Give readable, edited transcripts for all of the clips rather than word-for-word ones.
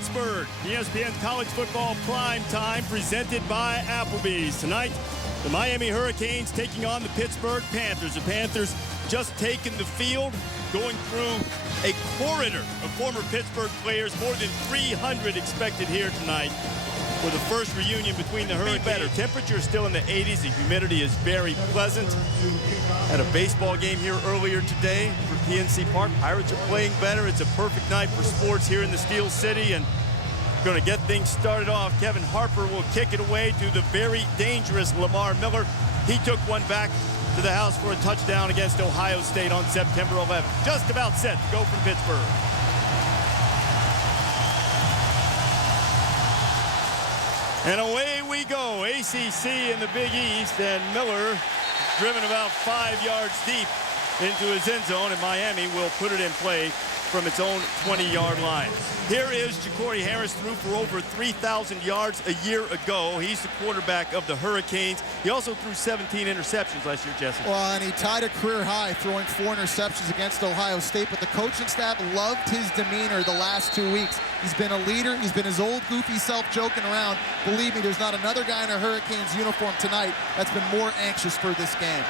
Pittsburgh, ESPN's college football prime time presented by Applebee's. Tonight, the Miami Hurricanes taking on the Pittsburgh Panthers. The Panthers just taking the field, going through a corridor of former Pittsburgh players. More than 300 expected here tonight for the first reunion between the Hurricanes. Better. Temperature is still in the 80s. The humidity is very pleasant. Had a baseball game here earlier today for PNC Park. Pirates are playing better. It's a perfect night for sports here in the Steel City, and going to get things started off. Kevin Harper will kick it away to the very dangerous Lamar Miller. He took one back to the house for a touchdown against Ohio State on September 11th. Just about set to go for Pittsburgh. And away we go. ACC in the Big East, and Miller driven about 5 yards deep into his end zone, and Miami will put it in play from its own 20-yard line. Here is Ja'Cory Harris, threw for over 3,000 yards a year ago. He's the quarterback of the Hurricanes. He also threw 17 interceptions last year, Jesse. Well, and he tied a career high throwing 4 interceptions against Ohio State, but the coaching staff loved his demeanor the last 2 weeks. He's been a leader. He's been his old goofy self joking around. Believe me, there's not another guy in a Hurricanes uniform tonight that's been more anxious for this game.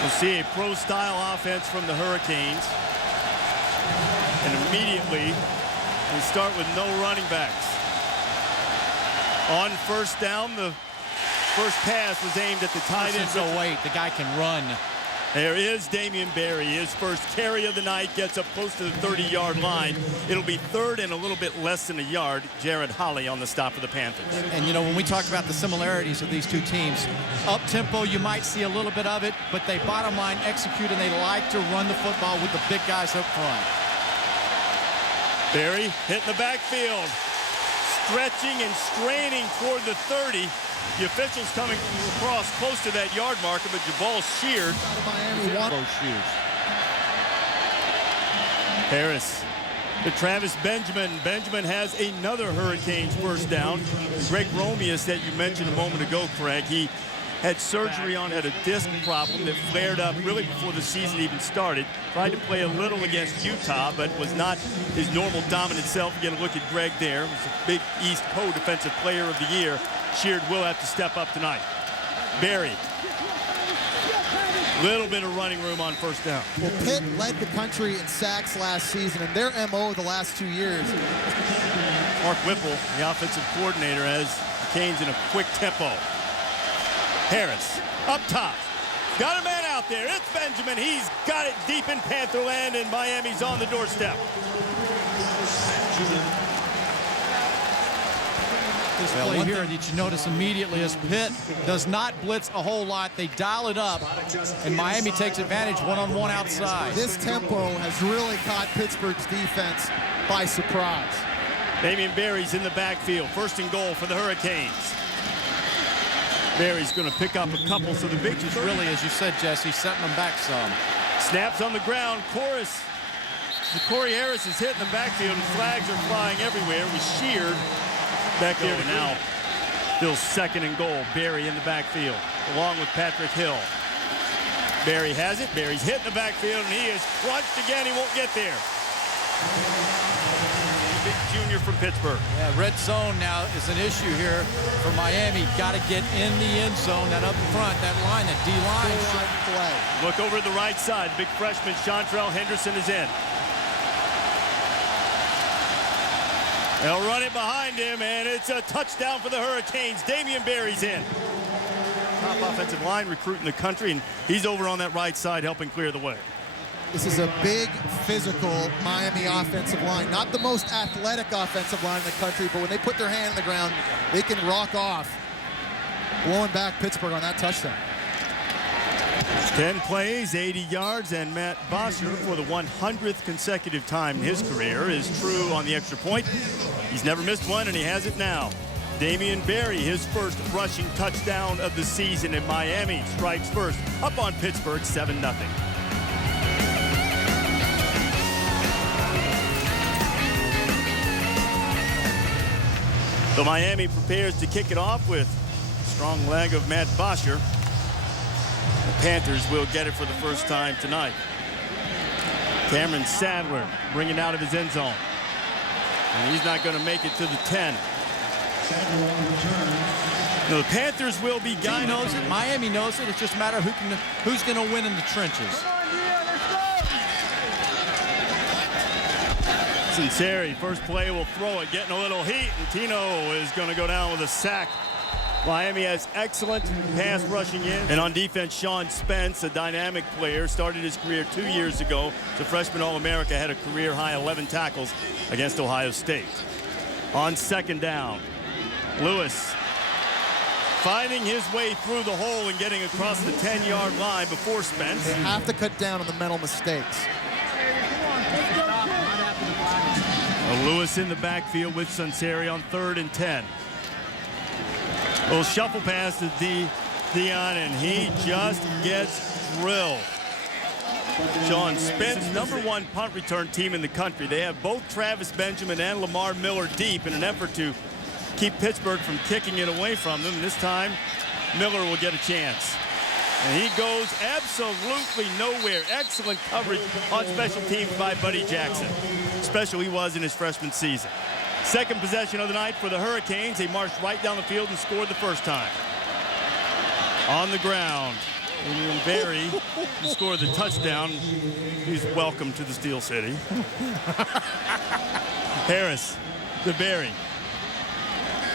We'll see a pro-style offense from the Hurricanes. And immediately, we start with no running backs. On first down, the first pass was aimed at the tight end. So wait, the guy can run. There is Damian Berry. His first carry of the night gets up close to the 30-yard line. It'll be third and a little bit less than a yard. Jared Holley on the stop for the Panthers. And, you know, when we talk about the similarities of these two teams, up-tempo, you might see a little bit of it, but they bottom line execute, and they like to run the football with the big guys up front. Berry hitting the backfield, stretching and straining toward the 30. The officials coming across close to that yard marker, but Jabal sheared. Harris to Travis Benjamin. Benjamin has another Hurricanes first down. Greg Romeus that you mentioned a moment ago, Craig, he had surgery on, had a disc problem that flared up really before the season even started. Tried to play a little against Utah, but was not his normal dominant self. Again, look at Greg there. He was a Big East co-defensive player of the year. Sheard will have to step up tonight. Berry. Little bit of running room on first down. Well, Pitt led the country in sacks last season, and their MO the last 2 years. Mark Whipple, the offensive coordinator, has the Canes in a quick tempo. Harris up top. Got a man out there. It's Benjamin. He's got it deep in Panther land, and Miami's on the doorstep. This play here that you notice immediately is Pitt does not blitz a whole lot. They dial it up, and Miami takes advantage one-on-one outside. This tempo has really caught Pittsburgh's defense by surprise. Damian Berry's in the backfield. First and goal for the Hurricanes. Berry's going to pick up a couple, so the big is really, as you said, Jesse, setting them back some. Snaps on the ground. Ja'Cory Harris is hitting the backfield, and flags are flying everywhere. It was sheared back there now. Still second and goal. Berry in the backfield, along with Patrick Hill. Berry has it. Berry's hitting the backfield, and he is crunched again. He won't get there. Big junior from Pittsburgh. Yeah, red zone now is an issue here for Miami. Got to get in the end zone, that up front, that line, that D-line should play. Look over to the right side. Big freshman Chantrell Henderson is in. They'll run it behind him, and it's a touchdown for the Hurricanes. Damian Berry's in. Top offensive line recruit in the country, and he's over on that right side helping clear the way. This is a big, physical Miami offensive line. Not the most athletic offensive line in the country, but when they put their hand in the ground, they can rock off, blowing back Pittsburgh on that touchdown. 10 plays, 80 yards, and Matt Bosher, for the 100th consecutive time in his career, is true on the extra point. He's never missed one, and he has it now. Damian Berry, his first rushing touchdown of the season in Miami, strikes first, up on Pittsburgh, 7-0. So Miami prepares to kick it off with a strong leg of Matt Bosher. The Panthers will get it for the first time tonight. Cameron Sadler bringing it out of his end zone. And he's not going to make it to the 10. Now, the Panthers will be guided. Knows it. Miami knows it. It's just a matter of who's going to win in the trenches. Sinceri, first play, will throw it, getting a little heat, and Tino is going to go down with a sack. Miami has excellent pass rushing in. And on defense, Sean Spence, a dynamic player, started his career 2 years ago. The freshman All-America, had a career-high 11 tackles against Ohio State. On second down, Lewis finding his way through the hole and getting across the 10-yard line before Spence. They have to cut down on the mental mistakes. Lewis in the backfield with Sinceri on 3rd and 10. A little shuffle pass to Dion, and he just gets drilled. Sean Spence, #1 punt return team in the country. They have both Travis Benjamin and Lamar Miller deep in an effort to keep Pittsburgh from kicking it away from them. This time, Miller will get a chance. And he goes absolutely nowhere. Excellent coverage on special teams by Buddy Jackson. Special he was in his freshman season. Second possession of the night for the Hurricanes. They marched right down the field and scored the first time. On the ground, William Berry scored the touchdown. He's welcome to the Steel City. Harris to Berry.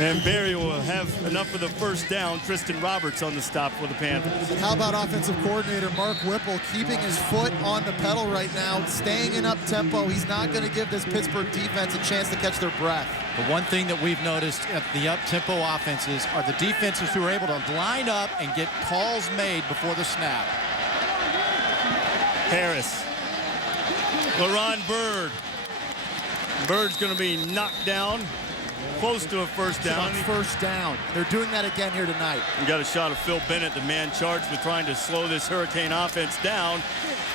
And Berry will have enough for the first down. Tristan Roberts on the stop for the Panthers. How about offensive coordinator Mark Whipple keeping his foot on the pedal right now, staying in up-tempo. He's not going to give this Pittsburgh defense a chance to catch their breath. The one thing that we've noticed at the up-tempo offenses are the defenses who are able to line up and get calls made before the snap. Harris. LaRon Byrd. Bird's going to be knocked down. Close to a first down. First down. They're doing that again here tonight. We got a shot of Phil Bennett, the man charged with trying to slow this Hurricane offense down.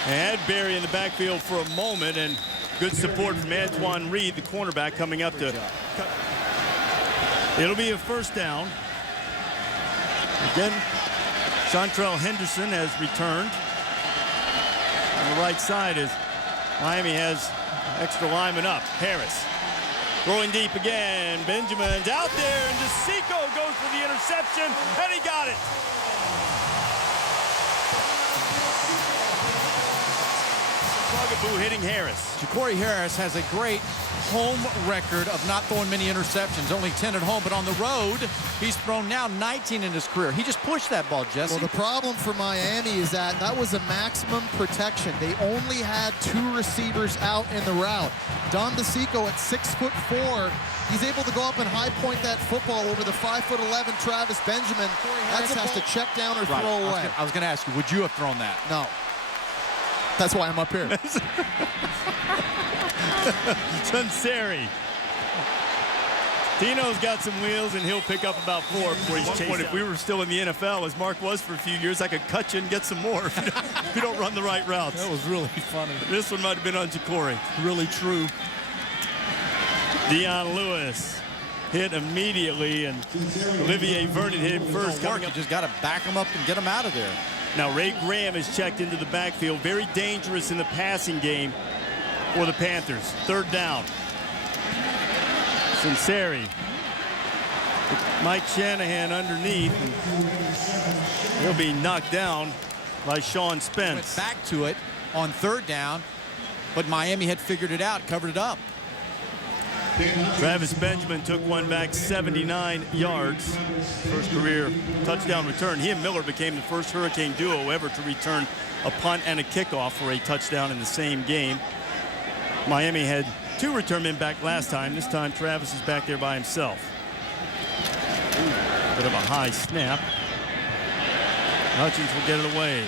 And had Berry in the backfield for a moment, and good support from Antoine Reed, the cornerback, coming up to cut. It'll be a first down. Again, Chantrell Henderson has returned. On the right side is Miami has extra lineman up. Harris. Throwing deep again. Benjamin's out there, and DeSico goes for the interception, and he got it. Bugaboo hitting Harris. Ja'Cory Harris has a great home record of not throwing many interceptions, only 10 at home, but on the road, he's thrown now 19 in his career. He just pushed that ball, Jesse. Well, the problem for Miami is that was a maximum protection. They only had 2 receivers out in the route. Don DeSico at 6'4", he's able to go up and high point that football over the 5'11" Travis Benjamin. That has to check down or throw away. I was going to ask you, would you have thrown that? No. That's why I'm up here. Sinceri. Tino's got some wheels, and he'll pick up about 4 before he's chased. If we were still in the NFL, as Mark was for a few years, I could cut you and get some more if you don't run the right routes. That was really funny. This one might have been on Ja'Cory. Really true. Dion Lewis hit immediately, and Olivier Vernon hit him first. You just got to back him up and get him out of there. Now Ray Graham is checked into the backfield. Very dangerous in the passing game for the Panthers. 3rd down. Sinceri. Mike Shanahan underneath. And he'll be knocked down by Sean Spence. Went back to it on 3rd down, but Miami had figured it out, covered it up. Travis Benjamin took one back 79 yards. First career touchdown return. He and Miller became the first Hurricane duo ever to return a punt and a kickoff for a touchdown in the same game. Miami had 2 return men back last time. This time Travis is back there by himself. Bit of a high snap. Hutchins will get it away.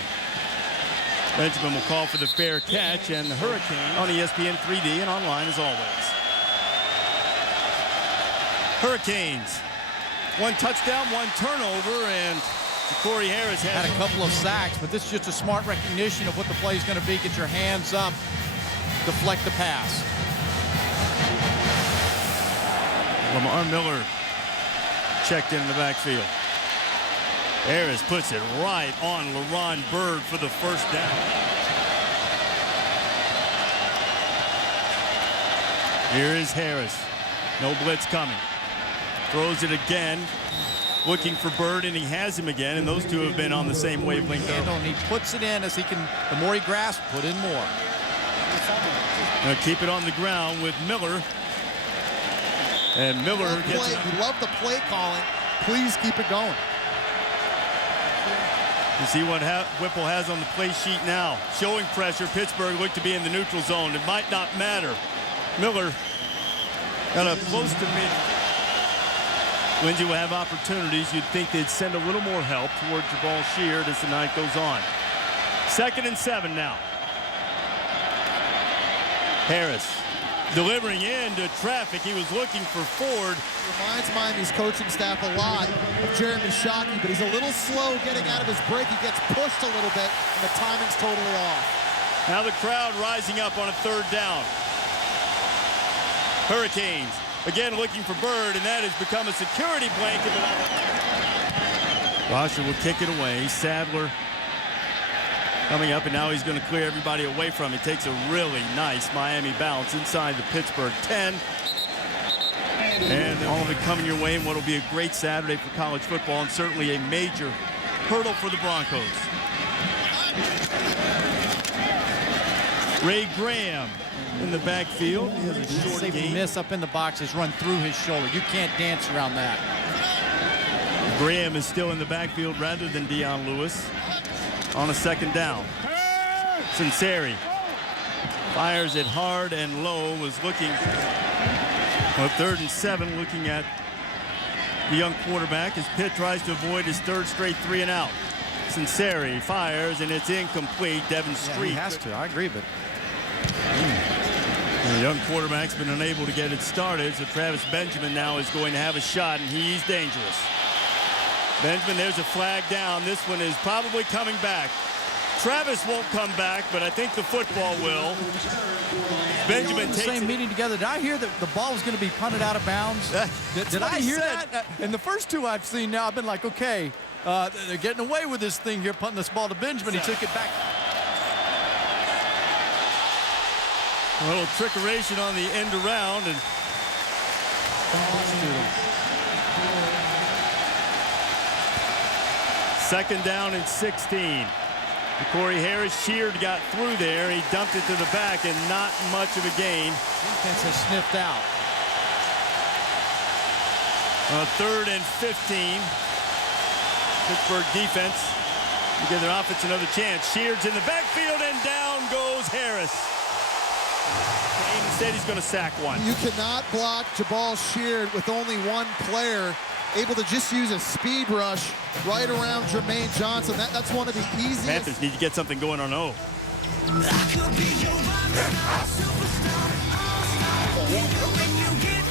Benjamin will call for the fair catch, and the Hurricane on ESPN 3D and online as always. Hurricanes, 1 touchdown, 1 turnover, and Ja'Cory Harris had a couple of sacks, but this is just a smart recognition of what the play is going to be. Get your hands up, deflect the pass. Lamar Miller checked in the backfield. Harris puts it right on LaRon Byrd for the first down. Here is Harris. No blitz coming. Throws it again. Looking for Bird, and he has him again, and those two have been on the same wavelength. And he puts it in as he can. The more he grasps, put in more. Gonna keep it on the ground with Miller. And Miller gets it. We love the play calling. Please keep it going. You see what Whipple has on the play sheet now. Showing pressure. Pittsburgh looked to be in the neutral zone. It might not matter. Miller got up close to mid. Lindsey will have opportunities. You'd think they'd send a little more help toward Jabal Sheard as the night goes on. 2nd and 7 now. Harris delivering into traffic. He was looking for Ford. Reminds Miami's coaching staff a lot of Jeremy Shockey, but he's a little slow getting out of his break. He gets pushed a little bit, and the timing's totally off. Now the crowd rising up on a 3rd down. Hurricanes again looking for Bird, and that has become a security blanket. Washer will kick it away. Sadler coming up, and now he's going to clear everybody away from it. Takes a really nice Miami bounce inside the Pittsburgh 10. And all of it coming your way in what will be a great Saturday for college football, and certainly a major hurdle for the Broncos. Ray Graham in the backfield. He has a short Safety gain. miss up in the box has run through his shoulder. You can't dance around that. Graham is still in the backfield rather than Dion Lewis on a 2nd down. Sinceri fires it hard and low. Was looking on 3rd and 7, looking at the young quarterback as Pitt tries to avoid his 3rd straight 3 and out. Sinceri fires, and it's incomplete. Devin Street. He has to. I agree, but the young quarterback's been unable to get it started, so Travis Benjamin now is going to have a shot, and he's dangerous. Benjamin, there's a flag down. This one is probably coming back. Travis won't come back, but I think the football will. Benjamin takes same it. meeting together. Did I hear that the ball was going to be punted out of bounds? Did I hear that? And the first two I've seen now, I've been like, okay, they're getting away with this thing here, punting this ball to Benjamin. He took it back. A little trickeration on the end around, and second down and 16. Corey Harris, Sheard got through there. He dumped it to the back, and not much of a gain. Defense has sniffed out. 3rd and 15. Pittsburgh defense to give their offense another chance. Sheard's in the backfield, and down goes Harris. Instead, he's going to sack one. You cannot block Jabal Sheard with only one player able to just use a speed rush right around Jermaine Johnson. That's one of the easiest. Panthers need to get something going on O. I could be your superstar, all-star. When you get